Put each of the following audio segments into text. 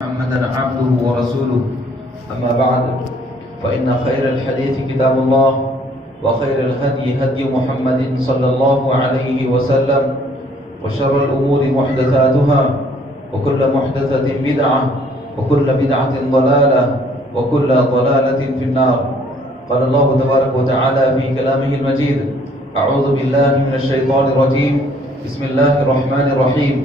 محمدا عبده ورسوله أما بعد فإن خير الحديث كتاب الله وخير الهدي هدي محمد صلى الله عليه وسلم وشر الأمور محدثاتها وكل محدثة بدعة وكل بدعة ضلالة وكل ضلالة في النار. قال الله تبارك وتعالى في كلامه المجيد: أعوذ بالله من الشيطان الرجيم بسم الله الرحمن الرحيم.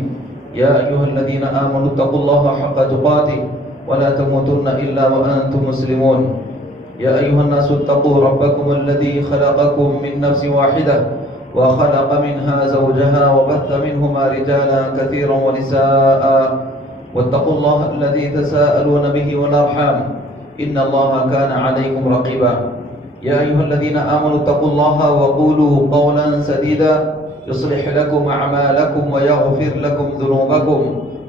يا أيها الذين آمنوا اتقوا الله حق تقاته ولا تموتن إلا وأنتم مسلمون. يا أيها الناس اتقوا ربكم الذي خلقكم من نفس واحدة وخلق منها زوجها وبث منهما رجالا كثيرا ونساء واتقوا الله الذي تساءلون به والأرحام إن الله كان عليكم رقيبا. يا أيها الذين آمنوا اتقوا الله وقولوا قولا سديدا يصلح لكم أعمالكم ويغفر لكم ذنوبكم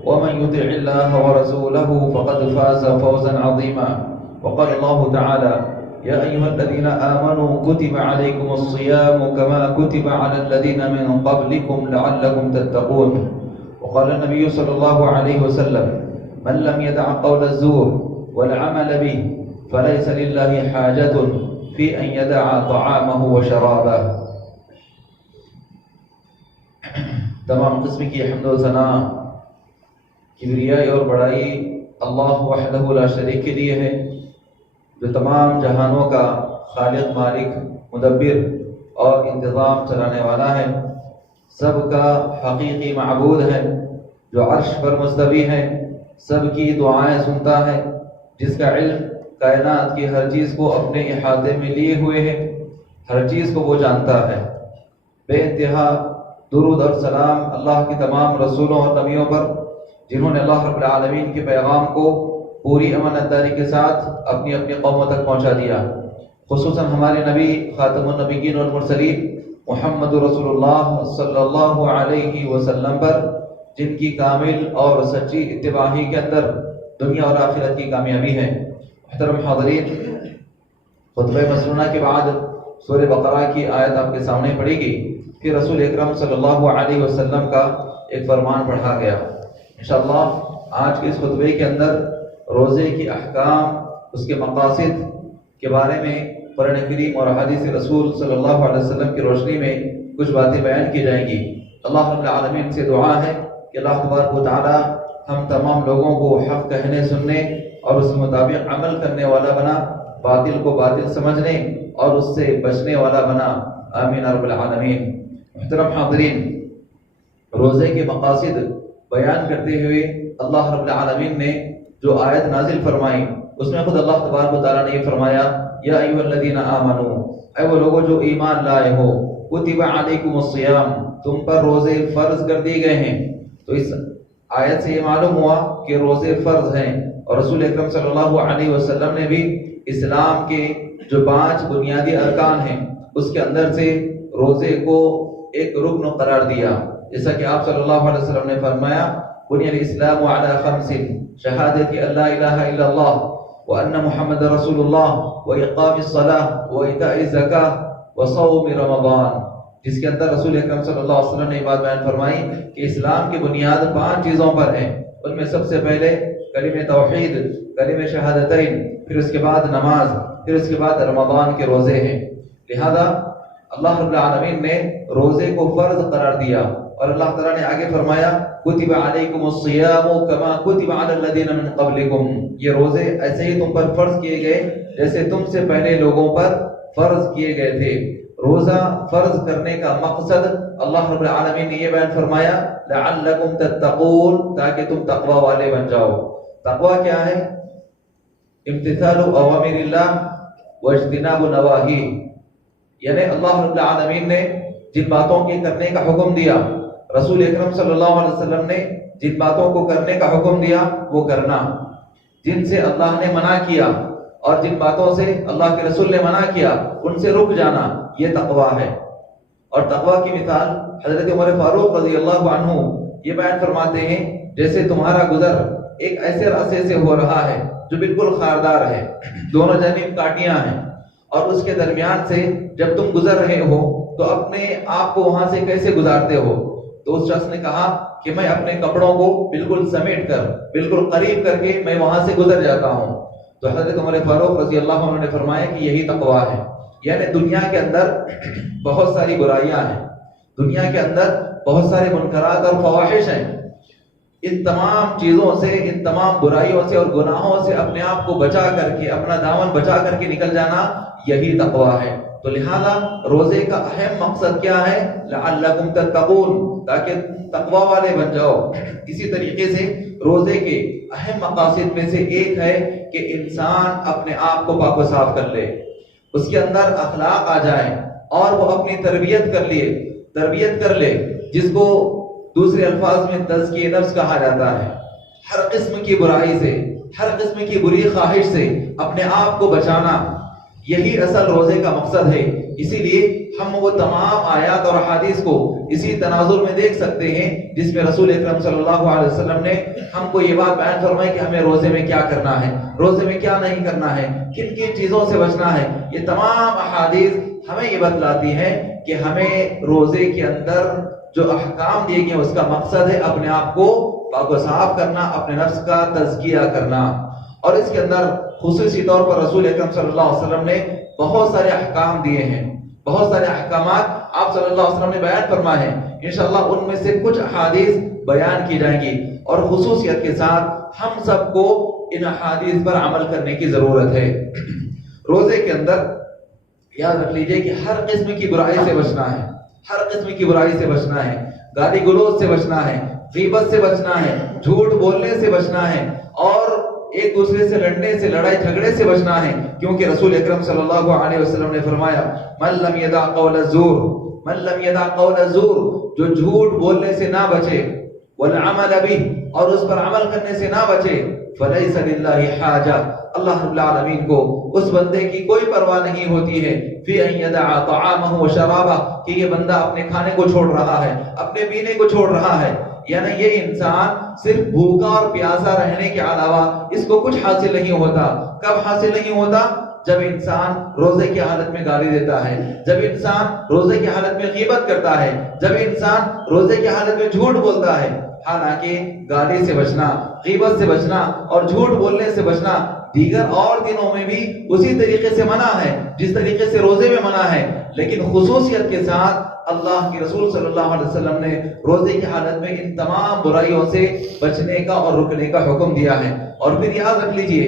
ومن يطع الله ورسوله فقد فاز فوزا عظيما. وقال الله تعالى: يا أيها الذين آمنوا كتب عليكم الصيام كما كتب على الذين من قبلكم لعلكم تتقون. وقال النبي صلى الله عليه وسلم: من لم يدع قول الزور والعمل به فليس لله حاجة في أن يدع طعامه وشرابه. تمام قسم کی حمد و ثنا، کبریائی اور بڑائی اللہ وحدہ لا شریک کے لیے ہے، جو تمام جہانوں کا خالق، مالک، مدبر اور انتظام چلانے والا ہے، سب کا حقیقی معبود ہے، جو عرش پر مستوی ہے، سب کی دعائیں سنتا ہے، جس کا علم کائنات کی ہر چیز کو اپنے احاطے میں لیے ہوئے ہے، ہر چیز کو وہ جانتا ہے۔ بے انتہا درود اور سلام اللہ کی تمام رسولوں اور نبیوں پر، جنہوں نے اللہ رب العالمین کے پیغام کو پوری امانت داری کے ساتھ اپنی اپنی قوموں تک پہنچا دیا۔ خصوصاً ہمارے نبی خاتم النبیین والمرسلین محمد رسول اللہ صلی اللہ علیہ وسلم پر، جن کی کامل اور سچی اتباعی کے اندر دنیا اور آخرت کی کامیابی ہے۔ محترم حاضرین، خطبہ مسنونہ کے بعد سورہ بقرہ کی آیت آپ کے سامنے پڑھی گئی، پھر رسول اکرم صلی اللہ علیہ وسلم کا ایک فرمان پڑھا گیا۔ انشاءاللہ آج کے اس خطبے کے اندر روزے کی احکام، اس کے مقاصد کے بارے میں قرآن کریم اور حدیث رسول صلی اللہ علیہ وسلم کی روشنی میں کچھ باتیں بیان کی جائیں گی۔ اللہ رب العالمین سے دعا ہے کہ اللہ تبارک و تعالی ہم تمام لوگوں کو حق کہنے، سننے اور اس کے مطابق عمل کرنے والا بنا، باطل کو باطل سمجھنے اور اس سے بچنے والا بنا، آمین رب العالمین۔ محترم حاضرین، روزے کے مقاصد بیان کرتے ہوئے اللہ رب العالمین نے جو آیت نازل فرمائی، اس میں خود اللہ تبارک و تعالیٰ نے یہ فرمایا: یا ایھا الذین آمنوا، اے وہ لوگوں جو ایمان لائے ہو، کتب علیکم الصیام، تم پر روزے فرض کر دیے گئے ہیں۔ تو اس آیت سے یہ معلوم ہوا کہ روزے فرض ہیں، اور رسول اکرم صلی اللہ علیہ وسلم نے بھی اسلام کے جو 5 بنیادی ارکان ہیں اس کے اندر سے روزے کو ایک رکن قرار دیا، جیسا کہ آپ صلی اللہ علیہ وسلم نے فرمایا: بنی الاسلام علی 5، شہادت ان لا الہ الا اللہ وان محمد رسول اللہ واقام الصلاۃ وایتاء الزکاۃ وصوم رمضان، جس کے اندر رسول اکرم صلی اللہ علیہ وسلم نے یہ بات بیان فرمائی کہ اسلام کی بنیاد 5 چیزوں پر ہے۔ ان میں سب سے پہلے کلمہ توحید، کلمہ شہادتین، پھر اس کے بعد نماز، پھر اس کے بعد رمضان کے روزے ہیں۔ لہذا اللہ رب العالمین نے روزے کو فرض قرار دیا، اور اللہ تعالیٰ نے آگے فرمایا: کتب علیکم الصیام کما کتب علی الذین من قبلکم، یہ روزے ایسے ہی تم پر فرض کیے گئے جیسے تم سے پہلے لوگوں پر فرض کیے گئے تھے۔ روزہ فرض کرنے کا مقصد اللہ رب العالمین نے یہ بیان فرمایا: لعلکم تتقون، تاکہ تم تقوی والے بن جاؤ۔ تقوی کیا ہے؟ امتثال اوامر اللہ واجتناب نواہی، یعنی اللہ رب العالمین نے جن باتوں کے کرنے کا حکم دیا، رسول اکرم صلی اللہ علیہ وسلم نے جن باتوں کو کرنے کا حکم دیا وہ کرنا، جن سے اللہ نے منع کیا اور جن باتوں سے اللہ کے رسول نے منع کیا ان سے رک جانا، یہ تقوی ہے۔ اور تقوی کی مثال حضرت عمر فاروق رضی اللہ عنہ یہ بیان فرماتے ہیں: جیسے تمہارا گزر ایک ایسے راستے سے ہو رہا ہے جو بالکل خاردار ہے، دونوں جانب کاٹیاں ہیں، اور اس کے درمیان سے جب تم گزر رہے ہو تو اپنے آپ کو وہاں سے کیسے گزارتے ہو؟ تو اس شخص نے کہا کہ میں اپنے کپڑوں کو بالکل سمیٹ کر بالکل قریب کر کے میں وہاں سے گزر جاتا ہوں. تو حضرت عمر فاروق رضی اللہ عنہ نے فرمایا کہ یہی تقویٰ ہے. یعنی دنیا کے اندر بہت ساری برائیاں ہیں، دنیا کے اندر بہت سارے منکرات اور فواحش ہیں. ان تمام چیزوں سے، ان تمام برائیوں سے اور گناہوں سے اپنے آپ کو بچا کر کے، اپنا دامن بچا کر کے نکل جانا، یہی تقویٰ ہے. تو لہذا روزے کا اہم مقصد کیا ہے؟ لعلکم تتقون، تاکہ تقویٰ والے بن جاؤ. اسی طریقے سے روزے کے اہم مقاصد میں سے ایک ہے کہ انسان اپنے آپ کو پاک و صاف کر لے، اس کے اندر اخلاق آ جائیں اور وہ اپنی تربیت کر لے، جس کو دوسرے الفاظ میں تزکیہ نفس کہا جاتا ہے. ہر قسم کی برائی سے، ہر قسم کی بری خواہش سے اپنے آپ کو بچانا، یہی اصل روزے کا مقصد ہے. اسی لیے ہم وہ تمام آیات اور احادیث کو اسی تناظر میں دیکھ سکتے ہیں جس میں رسول اکرم صلی اللہ علیہ وسلم نے ہم کو یہ بات بیان فرمائی کہ ہمیں روزے میں کیا کرنا ہے، روزے میں کیا نہیں کرنا ہے، کن کن چیزوں سے بچنا ہے. یہ تمام احادیث ہمیں یہ بتلاتی ہیں کہ ہمیں روزے کے اندر جو احکام دیے گئے اس کا مقصد ہے اپنے آپ کو پاک و صاف کرنا، اپنے نفس کا تزکیہ کرنا. اور اس کے اندر خصوصی طور پر رسول اکرم صلی اللہ علیہ وسلم نے بہت سارے احکام دیے ہیں، بہت سارے احکامات آپ صلی اللہ علیہ وسلم نے بیان فرمائے ہیں. انشاءاللہ ان میں سے کچھ احادیث بیان کی جائیں گی، اور خصوصیت کے ساتھ ہم سب کو ان احادیث پر عمل کرنے کی ضرورت ہے. روزے کے اندر یاد رکھ لیجئے کہ ہر قسم کی برائی سے بچنا ہے، ہر قسم کی برائی سے بچنا ہے، گالی گلوچ سے بچنا ہے، غیبت سے بچنا ہے، جھوٹ بولنے سے بچنا ہے، اور ایک دوسرے سے لڑنے سے، لڑائی جھگڑے سے بچنا ہے. کیونکہ رسول اکرم صلی اللہ علیہ وسلم نے فرمایا من لم یدع قول الزور، جو جھوٹ بولنے سے نہ بچے، والعمل به، اور اس پر عمل کرنے سے نہ بچے، فلیس للہ حاجہ، اللہ رب العالمین کو اس بندے کی کوئی پرواہ نہیں ہوتی ہے فی ان یدع طعامہ و شرابہ، کہ یہ بندہ اپنے کھانے کو چھوڑ رہا ہے، اپنے پینے کو چھوڑ رہا ہے. یعنی یہ انسان صرف بھوکا اور پیاسا رہنے کے علاوہ اس کو کچھ حاصل نہیں ہوتا. کب حاصل نہیں ہوتا؟ جب انسان روزے کی حالت میں گالی دیتا ہے، جب انسان روزے کی حالت میں غیبت کرتا ہے، جب انسان روزے کی حالت میں جھوٹ بولتا ہے. حالانکہ گالی سے بچنا، غیبت سے بچنا اور جھوٹ بولنے سے بچنا دیگر اور دنوں میں بھی اسی طریقے سے منع ہے جس طریقے سے روزے میں منع ہے. لیکن خصوصیت کے ساتھ اللہ کے رسول صلی اللہ علیہ وسلم نے روزے کی حالت میں ان تمام برائیوں سے بچنے کا اور رکنے کا حکم دیا ہے. اور پھر یاد رکھ لیجئے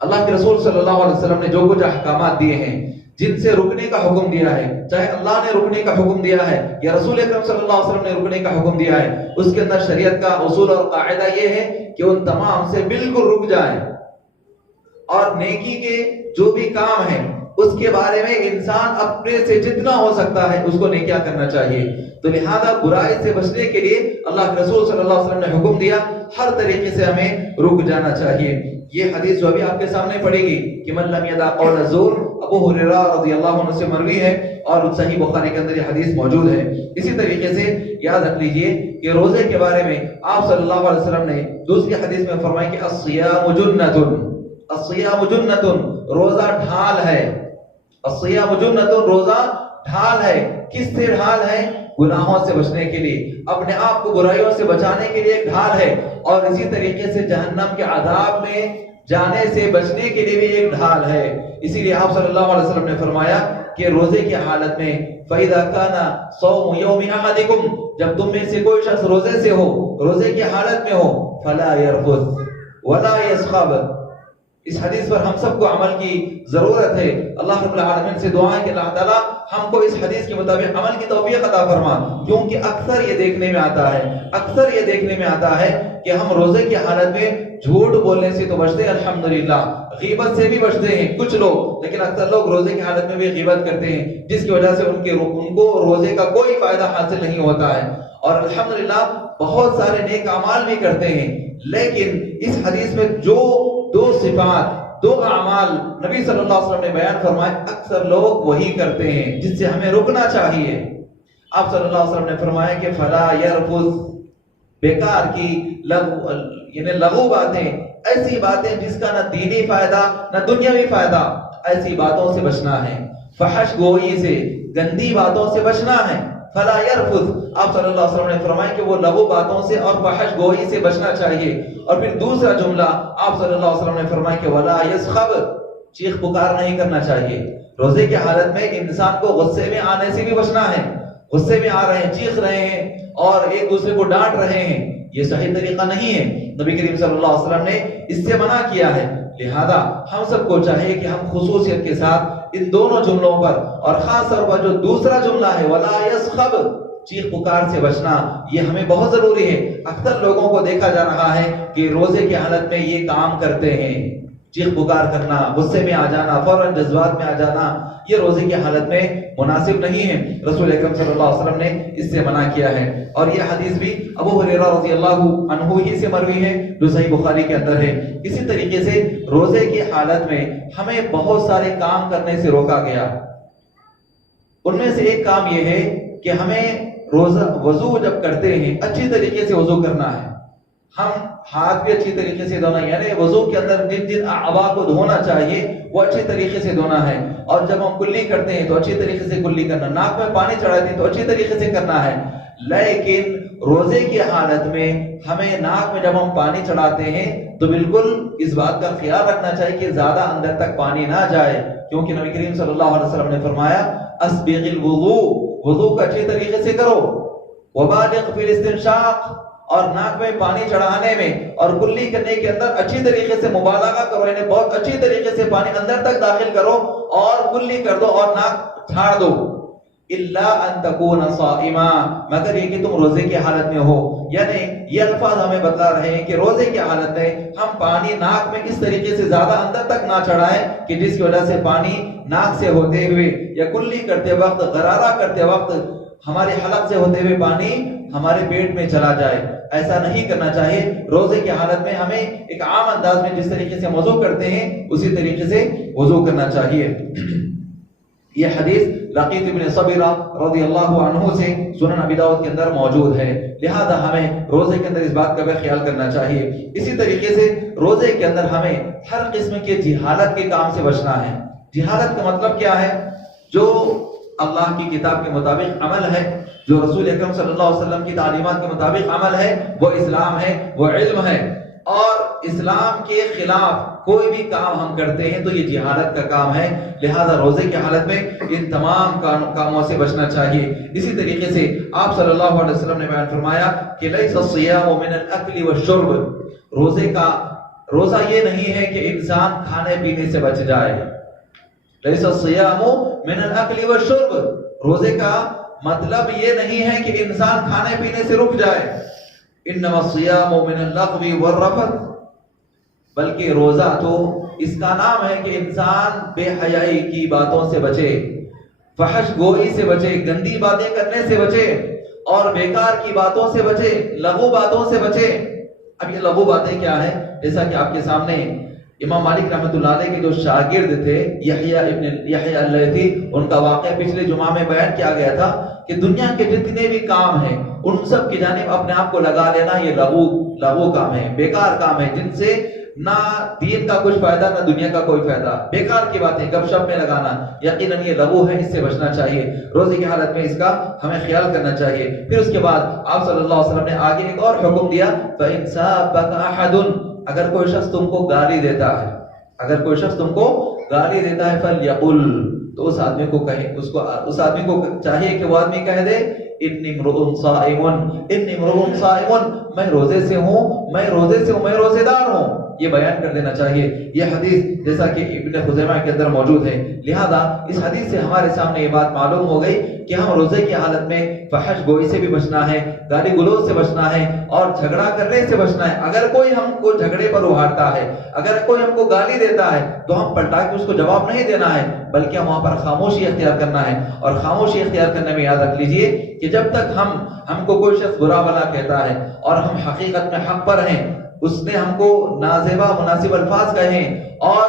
اللہ کے رسول صلی اللہ علیہ وسلم نے جو کچھ احکامات دیے ہیں، جن سے رکنے کا حکم دیا ہے، چاہے اللہ نے رکنے کا حکم دیا ہے یا رسول اکرم صلی اللہ علیہ وسلم نے رکنے کا حکم دیا ہے، اس کے اندر شریعت کا اصول اور قاعدہ یہ ہے کہ ان تمام سے بالکل رک جائیں، اور نیکی کے جو بھی کام ہیں اس کے بارے میں انسان اپنے سے جتنا ہو سکتا ہے اس کو نیکیاں کرنا چاہیے. تو لہذا برائی سے بچنے کے لیے اللہ کے رسول صلی اللہ علیہ وسلم نے حکم دیا، ہر طریقے سے ہمیں رک جانا چاہیے. یہ حدیث جو ابھی آپ کے سامنے پڑے گی کہ من لم یدع قول الزور، ابو ہریرہ رضی اللہ عنہ سے مروی ہے اور صحیح بخاری کے اندر یہ حدیث موجود ہے. اسی طریقے سے یاد رکھ لیجئے کہ روزے کے بارے میں آپ صلی اللہ علیہ وسلم نے دوسری حدیث میں فرمایا کہ الصیام جنۃ، الصیام جنۃ، روزہ ڈھال ہے. الصیام جنۃ، روزہ ڈھال ہے. کس سے ڈھال ہے؟ گناہوں سے بچنے کے لیے، اپنے آپ کو برائیوں سے بچانے کے لیے ایک ڈھال ہے، اور اسی طریقے سے جہنم کے عذاب میں جانے سے بچنے کے لیے بھی ایک ڈھال ہے. اسی لیے آپ صلی اللہ علیہ وسلم نے فرمایا کہ روزے کی حالت میں فَإِذَا كَانَ صَوْمُ يَوْمِ أَحَدِكُمْ، جب تم میں سے کوئی شخص روزے سے ہو، روزے کی حالت میں ہو، فَلَا يَرْفُثْ وَلَا يَسْخَبْ. اس حدیث پر ہم سب کو عمل کی ضرورت ہے. اللہ رب العالمین سے دعا ہے کہ اللہ تعالیٰ ہم کو اس حدیث کے مطابق عمل کی توفیق عطا فرما. کیونکہ اکثر یہ دیکھنے میں آتا ہے کہ ہم روزے کی حالت میں جھوٹ بولنے سے تو بچتے ہیں الحمدللہ، غیبت سے بھی بچتے ہیں کچھ لوگ، لیکن اکثر لوگ روزے کی حالت میں بھی غیبت کرتے ہیں، جس کی وجہ سے ان کو روزے کا کوئی فائدہ حاصل نہیں ہوتا ہے. اور الحمدللہ بہت سارے نیک اعمال بھی کرتے ہیں، لیکن اس حدیث میں جو دو صفات، دو اعمال نبی صلی اللہ علیہ وسلم نے بیان فرمائے، اکثر لوگ وہی کرتے ہیں جس سے ہمیں رکنا چاہیے. آپ صلی اللہ علیہ وسلم نے فرمایا کہ فلا یرفث، بیکار کی لغو باتیں، ایسی باتیں جس کا نہ دینی فائدہ نہ دنیاوی فائدہ، ایسی باتوں سے بچنا ہے. فحش گوئی سے، گندی باتوں سے بچنا ہے. فلا يرفث، آپ صلی اللہ علیہ وسلم نے فرمایا کہ وہ لغو باتوں سے اور فحش گوئی سے بچنا چاہیے. اور پھر دوسرا جملہ آپ صلی اللہ علیہ وسلم نے فرمایا کہ ولا يسخب، چیخ پکار نہیں کرنا چاہیے. روزے کی حالت میں انسان کو غصے میں آنے سے بھی بچنا ہے. غصے میں آ رہے ہیں، چیخ رہے ہیں اور ایک دوسرے کو ڈانٹ رہے ہیں، یہ صحیح طریقہ نہیں ہے. نبی کریم صلی اللہ علیہ وسلم نے اس سے منع کیا ہے. لہذا ہم سب کو چاہیے کہ ہم خصوصیت کے ساتھ ان دونوں جملوں پر اور خاص طور پر جو دوسرا جملہ ہے ولا يسخب، چیخ پکار سے بچنا، یہ ہمیں بہت ضروری ہے. اکثر لوگوں کو دیکھا جا رہا ہے کہ روزے کی حالت میں یہ کام کرتے ہیں، چیخ پکار کرنا، غصے میں آ جانا، فوراً جذبات میں آ جانا، یہ روزے کی حالت میں مناسب نہیں ہے. رسول اکرم صلی اللہ علیہ وسلم نے اس سے منع کیا ہے. اور یہ حدیث بھی ابو ہریرہ رضی اللہ عنہ ہی سے مروی ہے جو صحیح بخاری کے اندر ہے. اسی طریقے سے روزے کی حالت میں ہمیں بہت سارے کام کرنے سے روکا گیا. ان میں سے ایک کام یہ ہے کہ ہمیں روزہ وضو جب کرتے ہیں اچھی طریقے سے وضو کرنا ہے. ہم ہاتھ بھی اچھی طریقے سے دھونا، یعنی وضو کے اندر جن جن اعضاء کو دھونا چاہیے وہ اچھی طریقے سے دھونا ہے. اور جب ہم کلی کرتے ہیں تو اچھی طریقے سے کلی کرنا، ناک میں پانی چڑھاتے ہیں تو اچھی طریقے سے کرنا ہے. لیکن روزے کی حالت میں ہمیں ناک میں جب ہم پانی چڑھاتے ہیں تو بالکل اس بات کا خیال رکھنا چاہیے کہ زیادہ اندر تک پانی نہ جائے، کیونکہ نبی کریم صلی اللہ علیہ وسلم نے فرمایا اسبغ الوضوء، وضو کو اچھی طریقے سے کرو، وبالغ فی الاستنشاق، اور ناک میں پانی چڑھانے میں اور کلی کرنے کے اندر اچھی طریقے سے مبالغہ کرو، یعنی بہت اچھی طریقے سے پانی اندر تک داخل کرو اور کلی کر دو اور ناک چھاڑ دو. الا ان تکون صائما، مگر یہ کہ تم روزے کی حالت میں ہو. یعنی یہ الفاظ ہمیں بتلا رہے ہیں کہ روزے کی حالت میں ہم پانی ناک میں اس طریقے سے زیادہ اندر تک نہ چڑھائیں کہ جس کی وجہ سے پانی ناک سے ہوتے ہوئے یا کلی کرتے وقت، غرارہ کرتے وقت ہمارے حلق سے ہوتے ہوئے پانی ہمارے پیٹ میں چلا جائے. ایسا نہیں کرنا چاہیے. روزے کی حالت میں ہمیں ایک عام انداز میں جس طریقے سے وضو کرتے ہیں اسی طریقے سے وضو کرنا چاہیے. یہ حدیث لقیط بن صبیرہ رضی اللہ عنہ سے سنن ابی داؤد کے اندر موجود ہے. لہذا ہمیں روزے کے اندر اس بات کا بھی خیال کرنا چاہیے. اسی طریقے سے روزے کے اندر ہمیں ہر قسم کے جہالت کے کام سے بچنا ہے. جہالت کا مطلب کیا ہے؟ جو اللہ کی کتاب کے مطابق عمل ہے، جو رسول اکرم صلی اللہ علیہ وسلم کی تعلیمات کے مطابق عمل ہے، وہ اسلام ہے، وہ علم ہے. اور اسلام کے خلاف کوئی بھی کام ہم کرتے ہیں تو یہ جہالت کا کام ہے. لہذا روزے کی حالت میں ان تمام کاموں سے بچنا چاہیے. اسی طریقے سے آپ صلی اللہ علیہ وسلم نے بیان فرمایا کہ لیس الصیام من الاکل والشرب، روزہ یہ نہیں ہے کہ انسان کھانے پینے سے بچ جائے. لیس الصیام من الاکل والشرب، روزے کا مطلب یہ نہیں ہے کہ انسان کھانے پینے سے رک جائے. انما الصیام من اللغو والرفث، بلکہ روزہ تو اس کا نام ہے کہ انسان بے حیائی کی باتوں سے بچے، فحش گوئی سے بچے، گندی باتیں کرنے سے بچے اور بیکار کی باتوں سے بچے، لغو باتوں سے بچے. اب یہ لغو باتیں کیا ہے؟ جیسا کہ آپ کے سامنے امام مالک رحمۃ اللہ علیہ کے جو شاگرد تھے یحییٰ اللیثی، ان کا واقعہ پچھلے جمعہ میں بیان کیا گیا تھا کہ دنیا کے جتنے بھی کام ہیں ان سب کی جانب اپنے آپ کو لگا لینا یہ لغو کام ہے، بیکار کام ہے، جن سے نہ دین کا کچھ فائدہ نہ دنیا کا کوئی فائدہ. بیکار کی باتیں گپ شپ میں لگانا یقیناً یہ لغو ہے، اس سے بچنا چاہیے. روزے کی حالت میں اس کا ہمیں خیال کرنا چاہیے. پھر اس کے بعد آپ صلی اللہ علیہ وسلم نے آگے ایک اور حکم دیا، فَإِن سَابَكَ أَحَدٌ، اگر کوئی شخص تم کو گالی دیتا ہے، اگر کوئی شخص تم کو گالی دیتا ہے فَلْيَقُلْ، تو اس آدمی کو کہے، اس آدمی کو چاہیے کہ وہ آدمی کہہ دے انی امرؤ صائم، انی امرؤ صائم، میں روزے سے ہوں، میں روزے دار ہوں. یہ بیان کر دینا چاہیے. یہ حدیث جیسا کہ ابن خزیمہ کے اندر موجود ہے. لہذا اس حدیث سے ہمارے سامنے یہ بات معلوم ہو گئی کہ ہم روزے کی حالت میں فحش گوئی سے بھی بچنا ہے، گالی گلوچ سے بچنا ہے اور جھگڑا کرنے سے بچنا ہے. اگر کوئی ہم کو جھگڑے پر ابھارتا ہے، اگر کوئی ہم کو گالی دیتا ہے تو ہم پلٹا کے اس کو جواب نہیں دینا ہے، بلکہ ہم وہاں پر خاموشی اختیار کرنا ہے. اور خاموشی اختیار کرنے میں یاد رکھ لیجئے کہ جب تک ہم کو کوئی شخص برا بھلا کہتا ہے اور ہم حقیقت میں حق پر ہیں، اس نے ہم کو نازیبا مناسب الفاظ کہے اور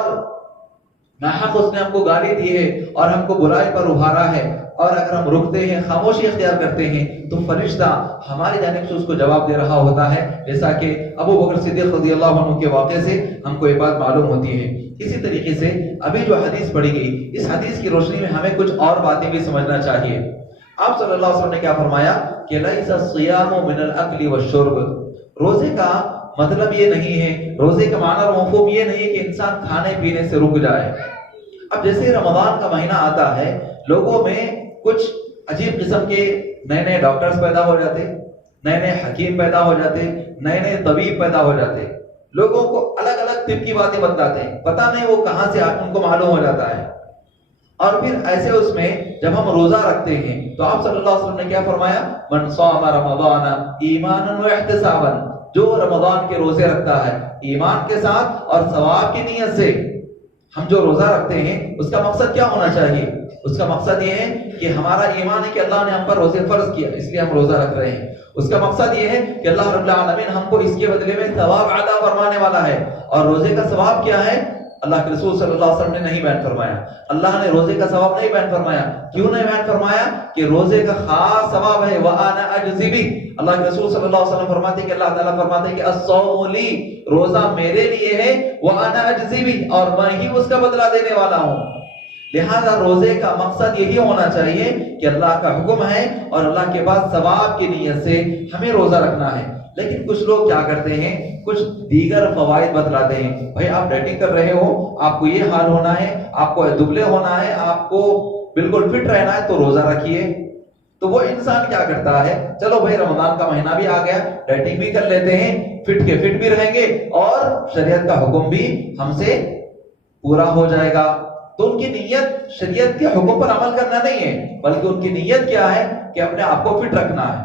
ناحق اس نے ہم کو گالی دی ہے اور ہم کو برائی پر ابھارا ہے، اور اگر ہم رکتے ہیں، خاموشی اختیار کرتے ہیں، تو فرشتہ ہماری جانب سے اس کو جواب دے رہا ہوتا ہے. جیسا کہ ابو بکر صدیق رضی اللہ عنہ کے واقعے سے ہم کو یہ بات معلوم ہوتی ہے. اسی طریقے سے ابھی جو حدیث پڑھی گئی، اس حدیث کی روشنی میں ہمیں کچھ اور باتیں بھی سمجھنا چاہیے. آپ صلی اللہ علیہ وسلم نے کیا فرمایا کہ لیس الصیام من الاکل والشرب، روزے کا مطلب یہ نہیں ہے، روزے کا معنی اور مفہوم یہ نہیں ہے کہ انسان کھانے پینے سے رک جائے۔ اب جیسے رمضان کا مہینہ آتا ہے، لوگوں میں کچھ عجیب قسم کے نئے نئے ڈاکٹرز پیدا ہو جاتے، نئے نئے حکیم پیدا ہو جاتے، نئے نئے طبیب پیدا ہو جاتے، لوگوں کو الگ الگ طب کی باتیں بتلاتے ہیں، پتہ نہیں وہ کہاں سے ان کو معلوم ہو جاتا ہے۔ اور پھر ایسے اس میں جب ہم روزہ رکھتے ہیں تو آپ صلی اللہ علیہ وسلم نے کیا فرمایا، من صام رمضان ایمانا واحتسابا، جو رمضان کے روزے رکھتا ہے ایمان کے ساتھ اور ثواب کی نیت سے۔ ہم جو روزہ رکھتے ہیں اس کا مقصد کیا ہونا چاہیے؟ اس کا مقصد یہ ہے کہ ہمارا ایمان ہے کہ اللہ نے ہم پر روزے فرض کیا، اس لیے ہم روزہ رکھ رہے ہیں۔ اس کا مقصد یہ ہے کہ اللہ رب العالمین ہم کو اس کے بدلے میں ثواب عطا فرمانے والا ہے۔ اور روزے کا ثواب کیا ہے؟ اللہ کے رسول صلی اللہ علیہ وسلم نے نہیں بیان فرمایا، اللہ نے روزے کا ثواب نہیں بیان فرمایا۔ کیوں نہیں بیان فرمایا؟ کہ روزے کا خاص ثواب ہے وَأَنَا أَجْزِي بِهِ۔ اللہ کے رسول صلی اللہ علیہ وسلم فرماتے ہیں کہ اللہ تعالیٰ فرماتے ہیں کہ الصوم لی، روزہ میرے لیے ہے، وَأَنَا أَجْزِي بِهِ، اور میں ہی اس کا بدلہ دینے والا ہوں۔ لہذا روزے کا مقصد یہی ہونا چاہیے کہ اللہ کا حکم ہے اور اللہ کے بعد ثواب کی نیت سے ہمیں روزہ رکھنا ہے۔ لیکن کچھ لوگ کیا کرتے ہیں، کچھ دیگر فوائد بتلاتے ہیں، بھائی آپ ڈیٹنگ کر رہے ہو، آپ کو یہ حال ہونا ہے، آپ کو دبلے ہونا ہے، آپ کو بالکل فٹ رہنا ہے تو روزہ رکھیے۔ تو وہ انسان کیا کرتا ہے، چلو بھائی رمضان کا مہینہ بھی آ گیا، ڈیٹنگ بھی کر لیتے ہیں، فٹ کے فٹ بھی رہیں گے اور شریعت کا حکم بھی ہم سے پورا ہو جائے گا۔ تو ان کی نیت شریعت کے حکم پر عمل کرنا نہیں ہے، بلکہ ان کی نیت کیا ہے کہ اپنے آپ کو فٹ رکھنا ہے۔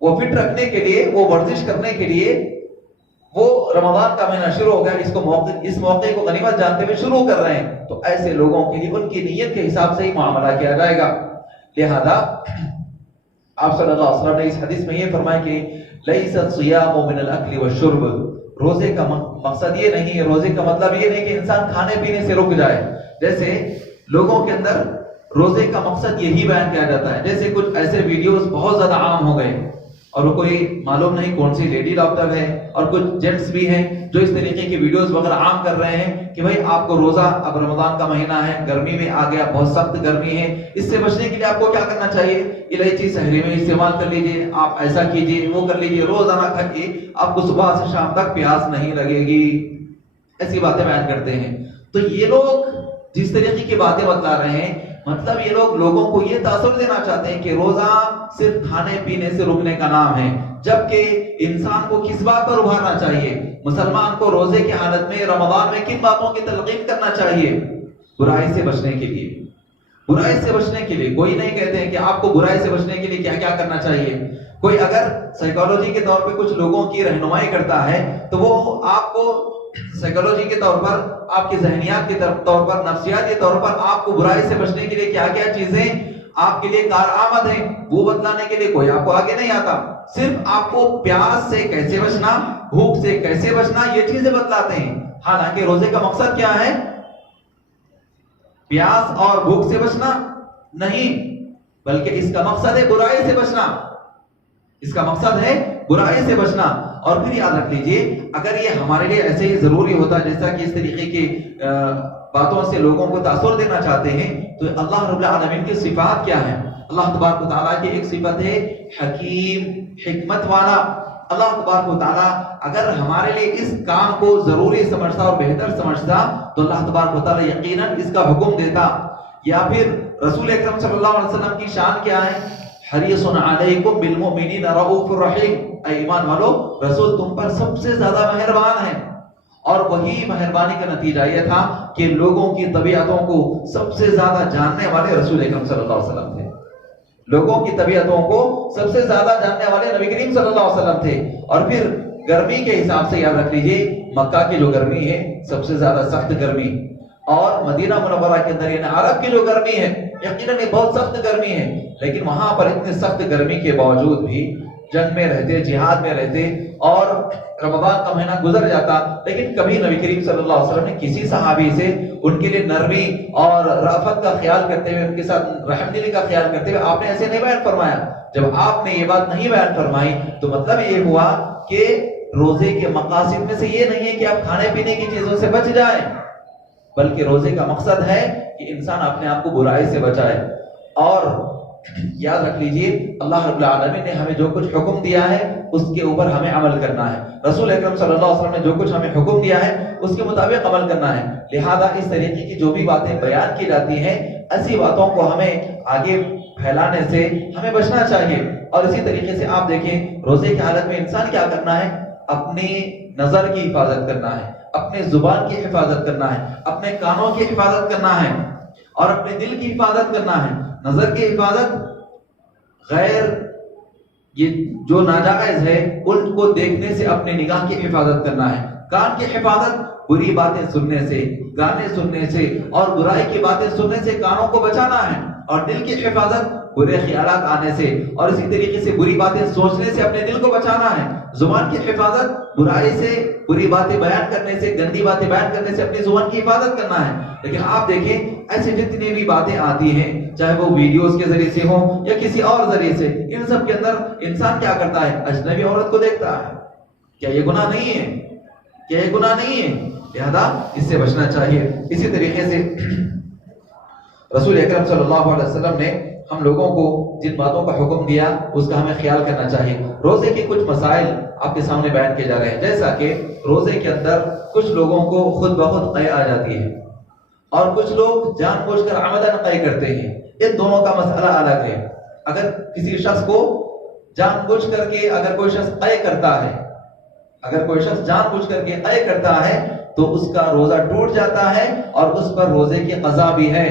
وہ فٹ رکھنے کے لیے، وہ ورزش کرنے کے لیے، وہ رمضان کا مہینہ شروع ہو گیا، اس موقع کو غنیمت جانتے ہوئے شروع کر رہے ہیں، تو ایسے لوگوں کے لیے ان کی نیت کے حساب سے ہی معاملہ کیا جائے گا۔ لہذا آپ صلی اللہ علیہ وسلم نے اس حدیث میں یہ فرمایا کہ لیس الصیام من الاکل والشرب، روزے کا مقصد یہ نہیں ہے، روزے کا مطلب یہ نہیں کہ انسان کھانے پینے سے رک جائے۔ جیسے لوگوں کے اندر روزے کا مقصد یہی بیان کیا جاتا ہے، جیسے کچھ ایسے ویڈیوز بہت زیادہ عام ہو گئے اور وہ کوئی معلوم نہیں کون سی لیڈی ڈاکٹر ہے اور کچھ جینٹس بھی ہیں جو اس طریقے کی ویڈیوز وغیرہ عام کر رہے ہیں کہ بھائی آپ کو روزہ، اب رمضان کا مہینہ ہے، گرمی میں آ گیا، بہت سخت گرمی ہے، اس سے بچنے کے لیے آپ کو کیا کرنا چاہیے، الائچی سحری میں استعمال کر لیجئے، آپ ایسا کیجئے، وہ کر لیجئے، روزانہ کھائیے، آپ کو صبح سے شام تک پیاس نہیں لگے گی، ایسی باتیں بیان کرتے ہیں۔ تو یہ لوگ جس طریقے کی باتیں بتلا رہے ہیں، مطلب یہ لوگ لوگوں کو یہ تاثر دینا چاہتے ہیں کہ روزہ صرف کھانے پینے سے رکنے کا نام ہے، جبکہ انسان کو کس بات پر ابھارنا چاہیے، مسلمان کو روزے کی حالت میں رمضان میں کن باتوں کی تلقین کرنا چاہیے؟ برائی سے بچنے کے لیے، برائی سے بچنے کے لیے۔ کوئی نہیں کہتے ہیں کہ آپ کو برائی سے بچنے کے لیے کیا کیا کرنا چاہیے۔ کوئی اگر سائیکالوجی کے طور پہ کچھ لوگوں کی رہنمائی کرتا ہے تو وہ آپ کو سائیکالوجی کے طور پر، آپ کی ذہنیات کے طور پر، نفسیاتی طور پر آپ کو برائی سے بچنے کے لیے کیا کیا چیزیں آپ کے لیے کارآمد ہیں، وہ بتلانے کے لیے کوئی آپ کو آگے نہیں آتا۔ صرف آپ کو پیاس سے کیسے بچنا، بھوک سے کیسے بچنا، یہ چیزیں بتلاتے ہیں۔ حالانکہ روزے کا مقصد کیا ہے؟ پیاس اور بھوک سے بچنا نہیں، بلکہ اس کا مقصد ہے برائی سے بچنا، اس کا مقصد ہے برائی سے بچنا۔ اور پھر یاد رکھ لیجئے، اگر یہ ہمارے لیے ایسے ہی ضروری ہوتا جیسا کہ اس طریقے کی باتوں سے لوگوں کو تاثر دینا چاہتے ہیں، تو اللہ رب العالمین کی صفات کیا ہیں؟ اللہ تبارک و تعالیٰ کی ایک صفت ہے حکیم، حکمت والا۔ اللہ تبارک و تعالیٰ اگر ہمارے لیے اس کام کو ضروری سمجھتا اور بہتر سمجھتا تو اللہ تبارک و تعالیٰ یقیناً اس کا حکم دیتا۔ یا پھر رسول اکرم صلی اللہ علیہ وسلم کی شان کیا ہے؟ حریص علیکم بالمؤمنین رؤوف الرحیم، اے ایمان والو، رسول تم پر سب سے زیادہ مہربان ہے۔ اور وہی مہربانی کا نتیجہ یہ تھا کہ لوگوں کی طبیعتوں کو سب سے زیادہ جاننے والے رسول اکرم صلی اللہ علیہ وسلم تھے، لوگوں کی طبیعتوں کو سب سے زیادہ جاننے والے نبی کریم صلی اللہ علیہ وسلم تھے۔ اور پھر گرمی کے حساب سے یاد رکھ لیجئے، مکہ کی جو گرمی ہے سب سے زیادہ سخت گرمی، اور مدینہ منورہ کے اندر یعنی عرب کی جو گرمی ہے یقیناً یہ بہت سخت گرمی ہے، لیکن وہاں پر اتنے سخت گرمی کے باوجود بھی جنگ میں رہتے، جہاد میں رہتے، اور رمضان کا مہینہ گزر جاتا، لیکن کبھی نبی کریم صلی اللہ علیہ وسلم نے کسی صحابی سے ان کے لیے نرمی اور رأفت کا خیال کرتے ہوئے، ان کے ساتھ رحم دلی کا خیال کرتے ہوئے آپ نے ایسے نہیں بیان فرمایا۔ جب آپ نے یہ بات نہیں بیان فرمائی تو مطلب یہ ہوا کہ روزے کے مقاصد میں سے یہ نہیں ہے کہ آپ کھانے پینے کی چیزوں سے بچ جائیں، بلکہ روزے کا مقصد ہے کہ انسان اپنے آپ کو برائی سے بچائے۔ اور یاد رکھ لیجئے اللہ رب العالمین نے ہمیں جو کچھ حکم دیا ہے اس کے اوپر ہمیں عمل کرنا ہے. رسول اکرم صلی اللہ علیہ وسلم نے جو کچھ ہمیں حکم دیا ہے اس کے مطابق عمل کرنا ہے. لہذا اس طریقے کی جو بھی باتیں بیان کی جاتی ہیں ایسی باتوں کو ہمیں آگے پھیلانے سے ہمیں بچنا چاہیے. اور اسی طریقے سے آپ دیکھیں روزے کی حالت میں انسان کیا کرنا ہے؟ اپنی نظر کی حفاظت کرنا ہے, اپنے زبان کی حفاظت کرنا ہے, اپنے کانوں کی حفاظت کرنا ہے اور اپنے دل کی حفاظت کرنا ہے. نظر کی حفاظت غیر یہ جو ناجائز ہے ان کو دیکھنے سے اپنے نگاہ کی حفاظت کرنا ہے. کان کی حفاظت بری باتیں سننے سے, گانے سننے سے اور برائی کی باتیں سننے سے کانوں کو بچانا ہے. اور دل کی حفاظت برے خیالات آنے سے اور اسی طریقے سے بری باتیں سوچنے سے اپنے دل کو بچانا ہے. زبان کی حفاظت برائی سے, بری باتیں بیان کرنے سے, گندی باتیں بیان کرنے سے اپنی زبان کی حفاظت کرنا ہے. لیکن آپ دیکھیں ایسے جتنی بھی باتیں آتی ہیں چاہے وہ ویڈیوز کے ذریعے سے ہوں یا کسی اور ذریعے سے, ان سب کے اندر انسان کیا کرتا ہے؟ اجنبی عورت کو دیکھتا ہے. کیا یہ گناہ نہیں ہے؟ کیا یہ گناہ نہیں ہے؟ لہذا اس سے بچنا چاہیے. اسی طریقے سے رسول اکرم صلی اللہ علیہ وسلم نے ہم لوگوں کو جن باتوں کا حکم دیا اس کا ہمیں خیال کرنا چاہیے. روزے کے کچھ مسائل آپ کے سامنے بیان کیے جا رہے ہیں, جیسا کہ روزے کے اندر کچھ لوگوں کو خود بخود قے آ جاتی ہے اور کچھ لوگ جان بوجھ کر عمدن قے کرتے ہیں. ان دونوں کا مسئلہ الگ ہے. اگر کسی شخص کو جان بوجھ کر کے اگر کوئی شخص قے کرتا ہے, اگر کوئی شخص جان بوجھ کر کے قے کرتا ہے تو اس کا روزہ ٹوٹ جاتا ہے اور اس پر روزے کی قضا بھی ہے,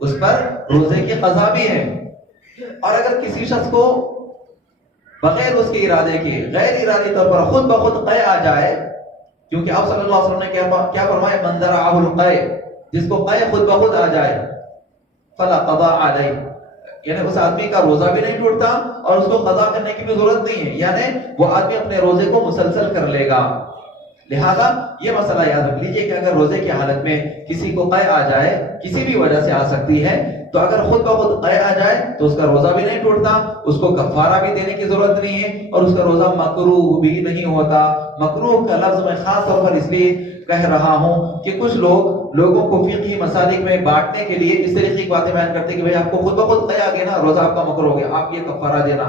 اس پر روزے کی قضا بھی ہے. اور اگر کسی شخص کو بغیر اس کے ارادے کے غیر ارادی طور پر خود بخود قے آ جائے, کیونکہ آپ صلی اللہ علیہ وسلم نے کیا فرمایا؟ من ذرعہ القے, جس کو قے خود بخود آ جائے فلا قضاء علیہ, یعنی اس آدمی کا روزہ بھی نہیں ٹوٹتا اور اس کو قضا کرنے کی بھی ضرورت نہیں ہے, یعنی وہ آدمی اپنے روزے کو مسلسل کر لے گا. لہذا یہ مسئلہ یاد رکھ لیجئے کہ اگر روزے کی حالت میں کسی کو قے آ جائے, کسی بھی وجہ سے آ سکتی ہے, تو اگر خود بخود قے آ جائے تو اس کا روزہ بھی نہیں ٹوٹتا, اس کو کفارہ بھی دینے کی ضرورت نہیں ہے اور اس کا روزہ مکروہ بھی نہیں ہوتا. مکروہ کا لفظ میں خاص طور پر اس لیے کہہ رہا ہوں کہ کچھ لوگوں کو فقہی مسالک میں بانٹنے کے لیے اس طریقے کی باتیں بیان کرتے ہیں کہ بھئی آپ کو خود بخود قے آ گیا نا, روزہ آپ کا مکروہ ہو گیا, آپ یہ کفارہ دینا.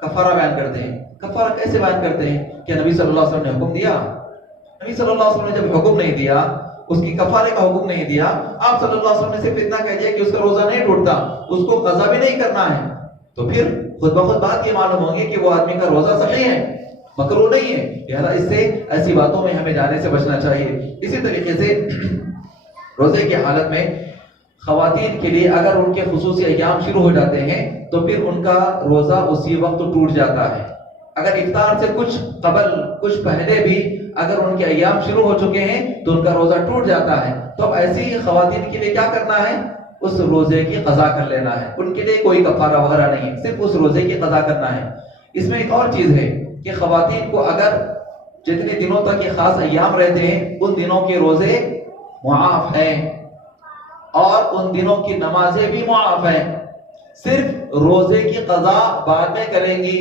کفارہ بیان کرتے ہیں. کفارہ کیسے بیان کرتے ہیں؟ کہ نبی صلی اللہ علیہ وسلم نے حکم دیا. نبی صلی اللہ علیہ وسلم نے جب حکم نہیں دیا, اس کی کفارے کا حکم نہیں دیا, آپ صلی اللہ علیہ وسلم نے صرف اتنا کہہ دیا کہ اس کا روزہ نہیں ٹوٹتا, اس کو قضا بھی نہیں کرنا ہے, تو پھر خود بخود بات یہ معلوم ہوگی کہ وہ آدمی کا روزہ صحیح ہے, مکروہ نہیں ہے. لہذا اس سے ایسی باتوں میں ہمیں جانے سے بچنا چاہیے. اسی طریقے سے روزے کی حالت میں خواتین کے لیے اگر ان کے خصوصی ایام شروع ہو جاتے ہیں تو پھر ان کا روزہ اسی وقت ٹوٹ جاتا ہے. اگر افطار سے کچھ قبل کچھ پہلے بھی اگر ان کے ایام شروع ہو چکے ہیں تو ان کا روزہ ٹوٹ جاتا ہے. تو اب ایسی خواتین کے لیے کیا کرنا ہے؟ اس روزے کی قضا کر لینا ہے. ان کے لیے کوئی کفارہ وغیرہ نہیں ہے, صرف اس روزے کی قضا کرنا ہے. اس میں ایک اور چیز ہے کہ خواتین کو اگر جتنے دنوں تک یہ خاص ایام رہتے ہیں ان دنوں کے روزے معاف ہیں اور ان دنوں کی نمازیں بھی معاف ہیں. صرف روزے کی قضا بعد میں کریں گی,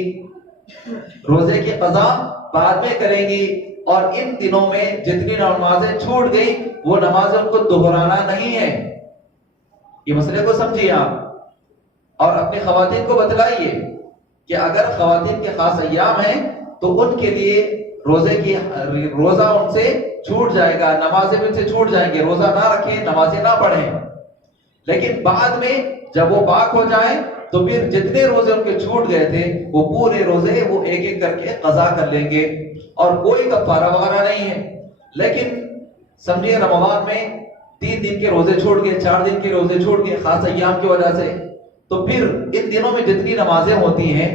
روزے کی قضا بعد میں کریں گی, اور ان دنوں میں جتنی نمازیں چھوٹ گئی وہ نمازیں ان کو دہرانا نہیں ہے. یہ مسئلے کو سمجھیے آپ اور اپنی خواتین کو بتلائیے کہ اگر خواتین کے خاص ایام ہیں تو ان کے لیے روزہ ان سے چھوٹ جائے گا, نمازیں بھی ان سے چھوٹ جائیں گے. روزہ نہ رکھیں, نمازیں نہ پڑھیں, لیکن بعد میں جب وہ پاک ہو جائیں تو پھر جتنے روزے ان کے چھوٹ گئے تھے وہ پورے روزے وہ ایک ایک کر کے قضا کر لیں گے اور کوئی کفارہ وغیرہ نہیں ہے. لیکن سمجھے رمضان میں 3 دن کے روزے چھوٹ گئے, 4 دن کے روزے چھوٹ گئے خاص ایام کی وجہ سے, تو پھر ان دنوں میں جتنی نمازیں ہوتی ہیں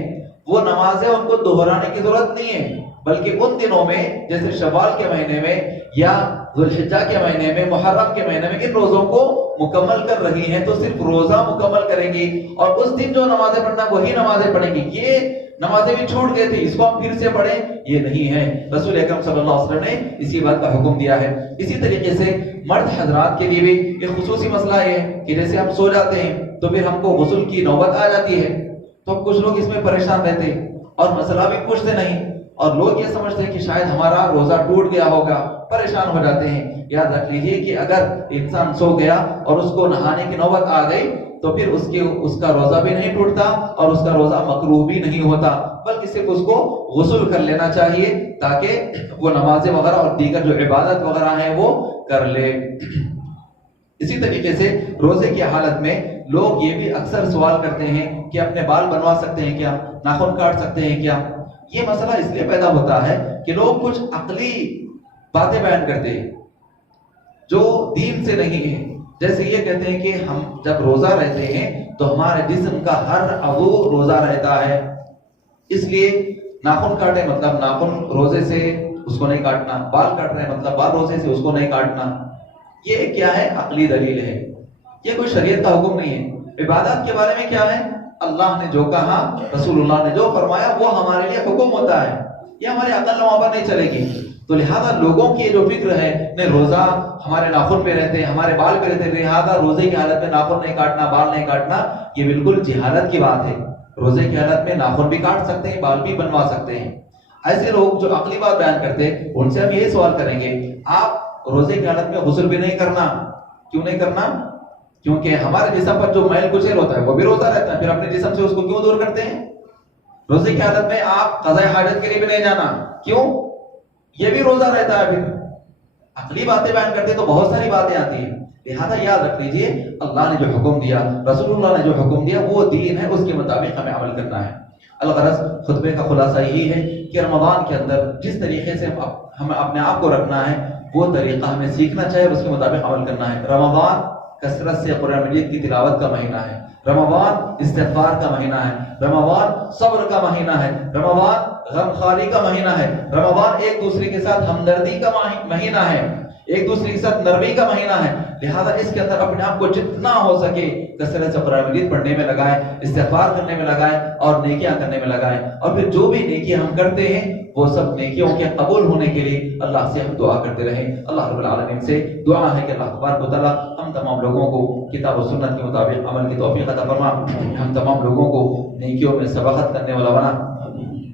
وہ نمازیں ان کو دہرانے کی ضرورت نہیں ہے, بلکہ ان دنوں میں جیسے شوال کے مہینے میں یا ذوالحجہ کے مہینے میں, محرم کے مہینے میں ان روزوں کو مکمل کر رہی ہیں تو صرف روزہ مکمل کریں گی اور اس دن جو نمازیں پڑھنا وہی نمازیں پڑھیں گی. یہ نمازیں بھی چھوٹ گئے تھے اس کو ہم پھر سے پڑھیں, یہ نہیں ہے. رسول اکرم صلی اللہ علیہ وسلم نے اسی بات کا حکم دیا ہے. اسی طریقے سے مرد حضرات کے لیے بھی ایک خصوصی مسئلہ ہے کہ جیسے ہم سو جاتے ہیں تو پھر ہم کو غسل کی نوبت آ جاتی ہے, تو کچھ لوگ اس میں پریشان رہتے اور مسئلہ بھی پوچھتے نہیں اور لوگ یہ سمجھتے ہیں کہ شاید ہمارا روزہ ٹوٹ گیا ہوگا, پریشان ہو جاتے ہیں. یاد رکھ لیجئے کہ اگر انسان سو گیا اور اس کو نہانے کی نوبت آ گئی تو پھر اس کا روزہ بھی نہیں ٹوٹتا اور اس کا روزہ مکروہ بھی نہیں ہوتا، بلکہ صرف اس کو غسل کر لینا چاہیے تاکہ وہ نمازیں وغیرہ اور دیگر جو عبادت وغیرہ ہیں وہ کر لے۔ اسی طریقے سے روزے کی حالت میں لوگ یہ بھی اکثر سوال کرتے ہیں کہ اپنے بال بنوا سکتے ہیں کیا، ناخن کاٹ سکتے ہیں کیا؟ یہ مسئلہ اس لیے پیدا ہوتا ہے کہ لوگ کچھ عقلی باتیں بیان کرتے ہیں جو دین سے نہیں ہے۔ جیسے یہ کہتے ہیں کہ ہم جب روزہ رہتے ہیں تو ہمارے جسم کا ہر عضو روزہ رہتا ہے، اس لیے ناخن کاٹے مطلب ناخن روزے سے اس کو نہیں کاٹنا، بال کاٹ رہے ہیں مطلب بال روزے سے اس کو نہیں کاٹنا۔ یہ کیا ہے؟ عقلی دلیل ہے، یہ کوئی شریعت کا حکم نہیں ہے۔ عبادات کے بارے میں کیا ہے؟ اللہ نے جو کہا، رسول اللہ نے جو فرمایا وہ ہمارے لیے حکم ہوتا ہے، یہ ہماری عقل نو پر نہیں چلے گی۔ تو لہذا لوگوں کی جو فکر ہے نہیں روزہ ہمارے ناخن پہ رہتے ہیں، ہمارے بال پہ رہتے ہیں، لہذا روزے کی حالت میں ناخن نہیں کاٹنا، بال نہیں کاٹنا، یہ بالکل جہالت کی بات ہے۔ روزے کی حالت میں ناخن بھی کاٹ سکتے ہیں، بال بھی بنوا سکتے ہیں۔ ایسے لوگ جو عقلی بات بیان کرتے ہیں ان سے ہم یہی سوال کریں گے، آپ روزے کی حالت میں غسل بھی نہیں کرنا، کیوں نہیں کرنا؟ کیونکہ ہمارے جسم پر جو میل کچیل ہوتا ہے وہ بھی روزہ رہتا ہے، پھر اپنے جسم سے اس کو کیوں دور کرتے ہیں؟ روزے کی حالت میں آپ قضاء حاجت کے لیے بھی نہیں جانا، کیوں؟ یہ بھی روزہ رہتا ہے۔ پھر عقلی باتیں بیان کرتے تو بہت ساری باتیں آتی ہیں، لہذا یاد رکھ لیجئے اللہ نے جو حکم دیا، رسول اللہ نے جو حکم دیا وہ دین ہے، اس کے مطابق ہمیں عمل کرنا ہے۔ الغرض خطبے کا خلاصہ یہی ہے کہ رمضان کے اندر جس طریقے سے ہمیں اپنے آپ کو رکھنا ہے وہ طریقہ ہمیں سیکھنا چاہیے اور اس کے مطابق عمل کرنا ہے۔ رمضان کثرت سے قرآن مجید کی تلاوت کا مہینہ ہے، رمضان استغفار کا مہینہ ہے، رمضان صبر کا مہینہ ہے، رمضان غم خاری کا مہینہ ہے، رمضان ایک دوسرے کے ساتھ ہمدردی کا مہینہ ہے، ایک دوسرے کے ساتھ نرمی کا مہینہ ہے۔ لہذا اس کے اندر اپنے آپ کو جتنا ہو سکے کثرت سے قرآن مجید پڑھنے میں لگائیں، استغفار کرنے میں لگائیں اور نیکیاں کرنے میں لگائیں، اور پھر جو بھی نیکیاں ہم کرتے ہیں وہ سب نیکیوں کے قبول ہونے کے لیے اللہ سے ہم دعا کرتے رہیں۔ اللہ رب العالمین سے دعا ہے کہ اللہ تبارک و تعالیٰ ہم تمام لوگوں کو کتاب و سنت کے مطابق عمل کی توفیق عطا فرما، ہم تمام لوگوں کو نیکیوں میں سبقت کرنے والا بنا۔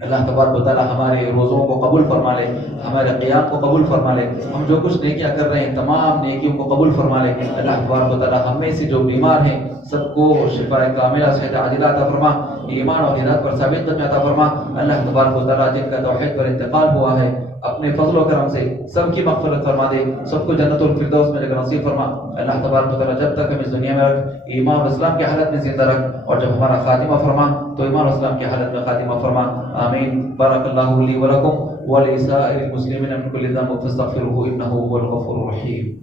اللہ تبارک و تعالیٰ ہمارے روزوں کو قبول فرما لے، ہمارے قیام کو قبول فرما لے، ہم جو کچھ نیکیاں کر رہے ہیں تمام نیکیوں کو قبول فرما لے۔ اللہ تبارک و تعالیٰ ہم میں سے جو بیمار ہیں سب کو شفاء کاملہ صحت عاجلہ عطا فرما، ایمان اور ہدایت پر ثابت قدمی عطا فرما۔ اللہ تبارک و تعالیٰ جن کا توحید پر انتقال ہوا ہے اپنے فضل و کرم سے سب کی مغفرت فرما دے، سب کو جنت الفردوس میں جگہ نصیب فرما۔ اللہ تبارک و تعالیٰ جب تک ہم اس دنیا میں رکھ ایمان اور اسلام کی حالت میں زندہ رکھ، اور جب ہمارا خاتمہ فرما تو ایمان اور اسلام کی حالت میں خاتمہ فرما۔ آمین۔ بارک اللہ لی ولکم ولسائر المسلمین من کل ذنب فاستغفروہ انہ هو الغفور الرحیم۔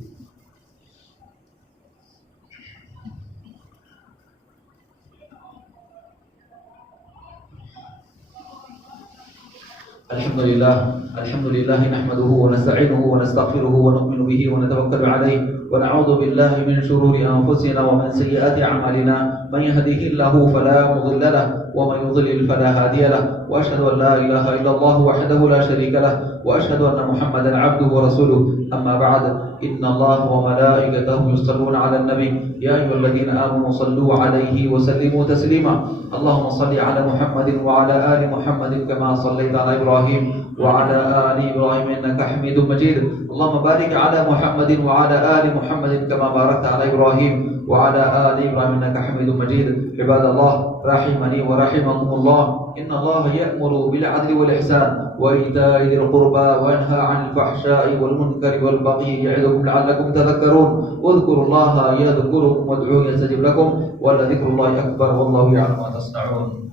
الحمد لله نحمده ونستعينه ونستغفره ونؤمن به ونتوكل عليه ونعوذ بالله من شرور أنفسنا ومن سيئات أعمالنا، من يهده الله فلا مضل له ومن يضلل فلا هادي له، وأشهد أن لا إله إلا الله وحده لا شريك له، وأشهد أن محمدا عبده ورسوله، أما بعد إن الله وملائكته يصلون على النبي يا أيها الذين آمنوا صلوا عليه وسلموا تسليما، اللهم صل على محمد وعلى آل محمد كما صليت على إبراهيم وعلى آل إبراهيم إنك حميد مجيد، اللهم بارك على محمد وعلى آل محمد كما باركت على إبراهيم وعلى آل إبراهيم إنك حميد مجيد۔ عباد الله رحمني ورحمكم الله، إن الله يأمر بالعدل والإحسان وإيتاء ذي القربى وينهى عن الفحشاء والمنكر والبغي يعظكم لعلكم تذكرون، اذكروا الله يذكركم وادعوه يستجب لكم ولذكر الله أكبر والله يعلم ما تصنعون۔